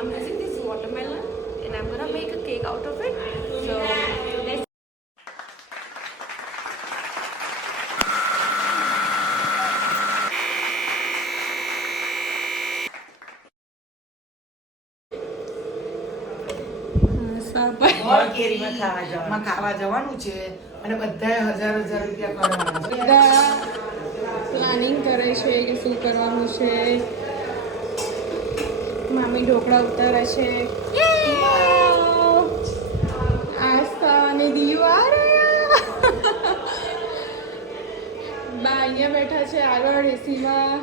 I'm using this watermelon and I'm gonna make a cake out of it. So let's ખાવા જવાનું છે અને બધાએ હજાર રૂપિયા કરવાના છે. બધા પ્લાનિંગ કરે છે કે શું કરવાનું છે. મામી ઢોકળા ઉતારે છે. આસ્થા અને દીવ આ રહ્યા. બા અહીંયા બેઠા છે આગળ એસીમાં.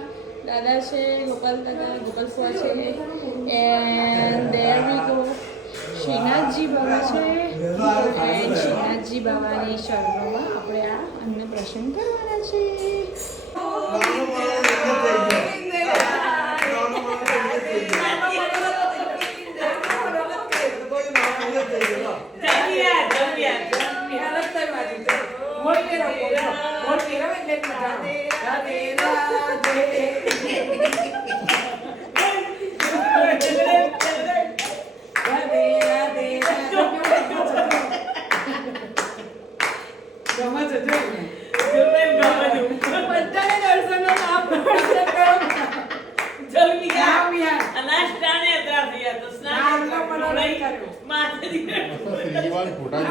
દાદા છે, ગોપાલ દાદા, ગોપાલ ફુવા છે. And there we go. Shrinathji બાબા છે. એન્ડ શ્રીનાથજી બાબાની શરણોમાં આપણે આ અન્નપ્રાશન કરવાના છે. ફોટા